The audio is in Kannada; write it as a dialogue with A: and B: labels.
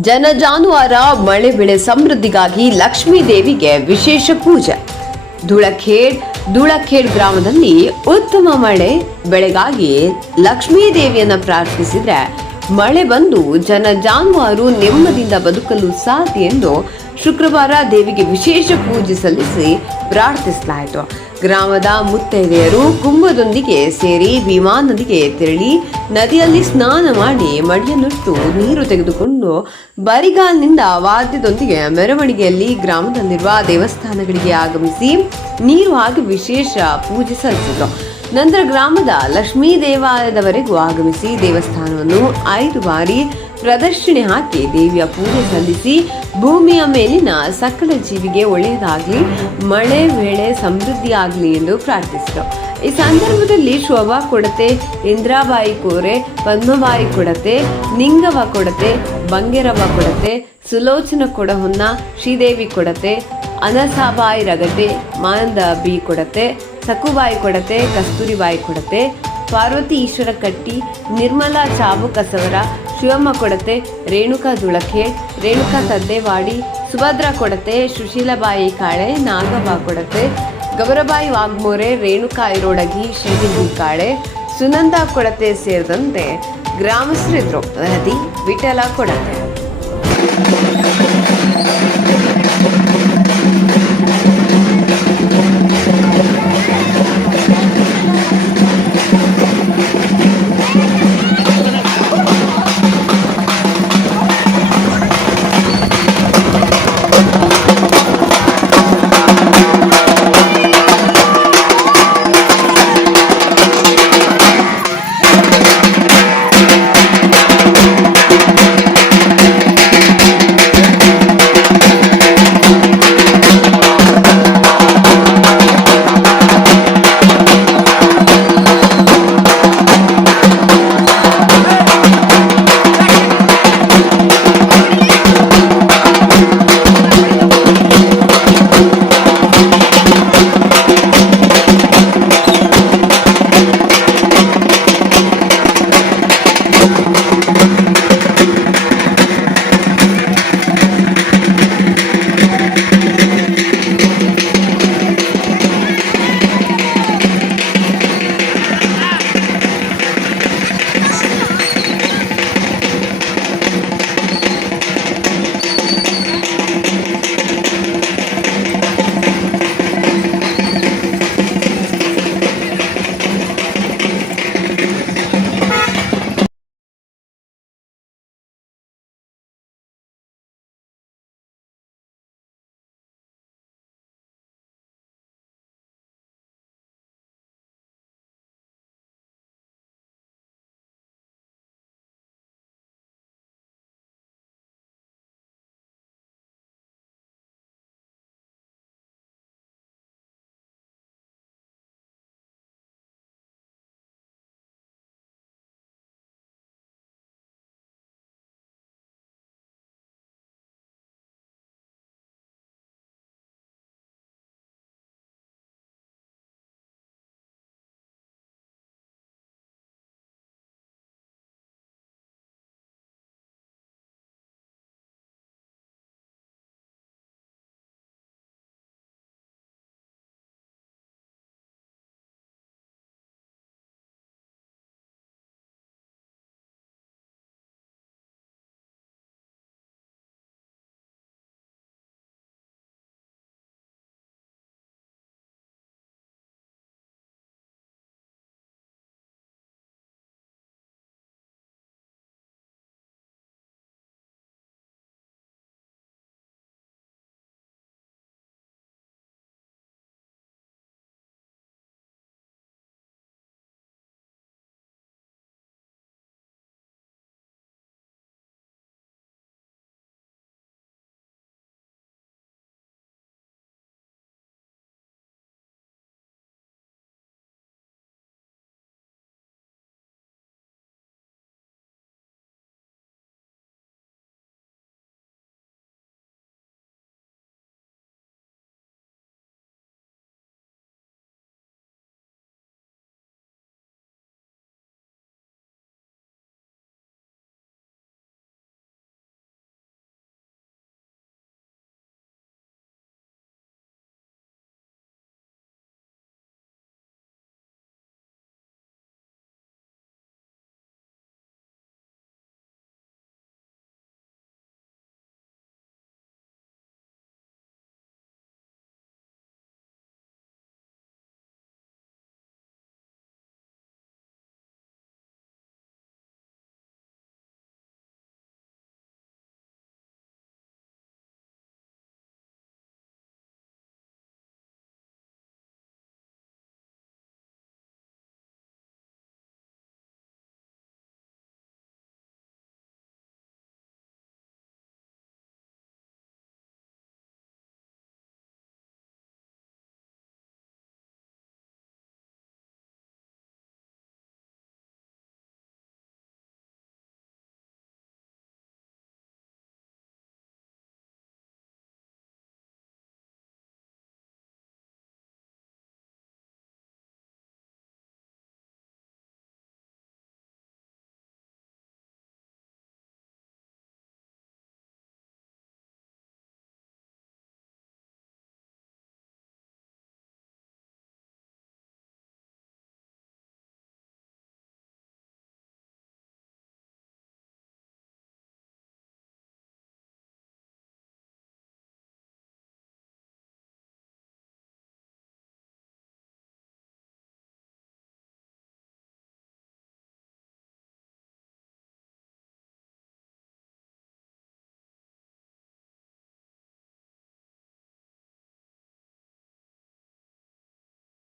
A: ಜನ ಜಾನುವಾರ ಮಳೆ ಬೆಳೆ ಸಮೃದ್ಧಿಗಾಗಿ ಲಕ್ಷ್ಮೀ ದೇವಿಗೆ ವಿಶೇಷ ಪೂಜೆ. ಧುಳಖೇಡ್ ಧುಳಖೇಡ್ ಗ್ರಾಮದಲ್ಲಿ ಉತ್ತಮ ಮಳೆ ಬೆಳೆಗಾಗಿ ಲಕ್ಷ್ಮೀ ದೇವಿಯನ್ನ ಪ್ರಾರ್ಥಿಸಿದ್ರೆ ಮಳೆ ಬಂದು ಜನ ಜಾನುವಾರು ನೆಮ್ಮದಿಯಿಂದ ಬದುಕಲು ಸಾಧ್ಯ ಎಂದು ಶುಕ್ರವಾರ ದೇವಿಗೆ ವಿಶೇಷ ಪೂಜೆ ಸಲ್ಲಿಸಿ ಪ್ರಾರ್ಥಿಸಲಾಯಿತು. ಗ್ರಾಮದ ಮುತ್ತೈದೆಯರು ಕುಂಭದೊಂದಿಗೆ ಸೇರಿ ಭೀಮಾ ನದಿಗೆ ತೆರಳಿ ನದಿಯಲ್ಲಿ ಸ್ನಾನ ಮಾಡಿ ಮಡಿಯನ್ನುಟ್ಟು ನೀರು ತೆಗೆದುಕೊಂಡು ಬರಿಗಾಲ್ನಿಂದ ವಾದ್ಯದೊಂದಿಗೆ ಮೆರವಣಿಗೆಯಲ್ಲಿ ಗ್ರಾಮದಲ್ಲಿರುವ ದೇವಸ್ಥಾನಗಳಿಗೆ ಆಗಮಿಸಿ ನೀರು ಹಾಕಿ ವಿಶೇಷ ಪೂಜೆ ಸಲ್ಲಿಸಿದರು ನಂತರ ಗ್ರಾಮದ ಲಕ್ಷ್ಮೀ ದೇವಾಲಯದವರೆಗೂ ಆಗಮಿಸಿ ದೇವಸ್ಥಾನವನ್ನು ಐದು ಬಾರಿ ಪ್ರದಕ್ಷಿಣೆ ಹಾಕಿ ದೇವಿಯ ಪೂಜೆ ಸಲ್ಲಿಸಿ ಭೂಮಿಯ ಮೇಲಿನ ಸಕಲ ಜೀವಿಗೆ ಒಳ್ಳೆಯದಾಗಲಿ, ಮಳೆ ವೇಳೆ ಸಮೃದ್ಧಿಯಾಗಲಿ ಎಂದು ಪ್ರಾರ್ಥಿಸಿದರು. ಈ ಸಂದರ್ಭದಲ್ಲಿ ಶೋಭಾ ಕೊಡತೆ, ಇಂದ್ರಾಬಾಯಿ ಕೋರೆ, ಪದ್ಮಬಾಯಿ ಕೊಡತೆ ನಿಂಗವ ಕೊಡತೆ ಬಂಗೆರವ ಕೊಡತೆ, ಸುಲೋಚನ ಕೊಡಹುನ್ನ ಶ್ರೀದೇವಿ ಕೊಡತೆ, ಅನಸಾಬಾಯಿ ರಗಟೆ ಮಾನಂದ ಬಿ ಕೊಡತೆ, ಸಕುಬಾಯಿ ಕೊಡತೆ, ಕಸ್ತೂರಿಬಾಯಿ ಕೊಡತೆ ಪಾರ್ವತಿ ಈಶ್ವರ ಕಟ್ಟಿ, ನಿರ್ಮಲಾ ಚಾಬು ಕಸವರ ಶಿವಮ್ಮ ಕೊಡತೆ, ರೇಣುಕಾ ದುಳಕೆ, ರೇಣುಕಾ ತದ್ದೇವಾಡಿ ಸುಭದ್ರಾ ಕೊಡತೆ, ಸುಶೀಲಬಾಯಿ ಕಾಳೆ ನಾಗಬಾ ಕೊಡತೆ, ಗೌರಬಾಯಿ ವಾಗ್ಮೋರೆ, ರೇಣುಕಾ ಇರೋಡಗಿ ಶ್ರೀದೇವಿ ಕಾಳೆ, ಸುನಂದ ಕೊಡತೆ ಸೇರಿದಂತೆ ಗ್ರಾಮಸ್ಥರಿದ್ರು. ನದಿ ವಿಠಲ ಕೊಡತೆ.